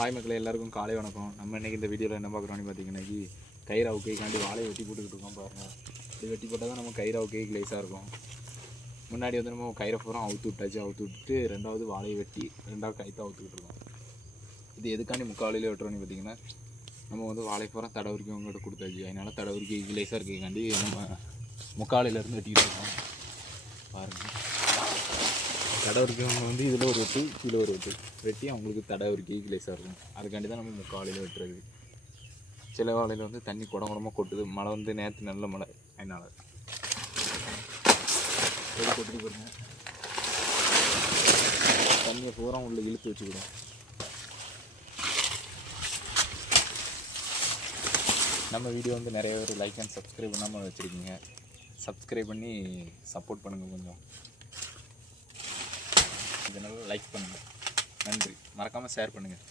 Hi மக்களே, எல்லாருக்கும் காலை வணக்கம். நம்ம இன்றைக்கி இந்த வீடியோவில் என்ன பார்க்குறோன்னு பார்த்தீங்கன்னா, கயிறு அவுக்கைக்காண்டி வாழையை வெட்டி போட்டுக்கிட்டு இருக்கோம் பாருங்கள். இப்படி வெட்டி போட்டால் தான் நம்ம கயிறு அவுக்கைக்கு லேஸாக இருக்கும். முன்னாடி வந்து நம்ம கயிறை பூரா அவுத்து விட்டுட்டு ரெண்டாவது வாழையை வெட்டி ரெண்டாவது கயிற்றை அவுத்துக்கிட்டு இருக்கோம். இது எதுக்காண்டி முக்காலிலே வெட்டுறோன்னு பார்த்தீங்கன்னா, நம்ம வந்து வாழை பூரா தடை வரைக்கும் உங்கள்கிட்ட கொடுத்தாச்சு. அதனால் தடை வரைக்கும் லேஸாக இருக்கிறதுக்காண்டி நம்ம முக்காலிலேருந்து வெட்டிக்கிட்டு இருக்கோம் பாருங்கள். தடை வரைக்கும் வந்து இதில் ஒரு வெட்டு கீழே ஒரு வெட்டு வெட்டி அவங்களுக்கு தடை வரைக்கும் லேஸாக இருக்கும். அதுக்காண்டி தான் நம்ம முக்காலில் வெட்டுறது. சில வாழையில் வந்து தண்ணி குடமாக கொட்டுது. மழை வந்து நேற்று நல்ல மழை, அதனால் கொட்டிட்டு போடுங்க. தண்ணியை பூரா உள்ள இழுத்து வச்சுக்கிடும். நம்ம வீடியோ வந்து நிறைய பேர் லைக் அண்ட் சப்ஸ்கிரைப் பண்ணாமல் வச்சுருக்கீங்க. சப்ஸ்கிரைப் பண்ணி சப்போர்ட் பண்ணுங்கள். கொஞ்சம் இதனால் லைக் பண்ணுங்கள். நன்றி. மறக்காமல் ஷேர் பண்ணுங்கள்.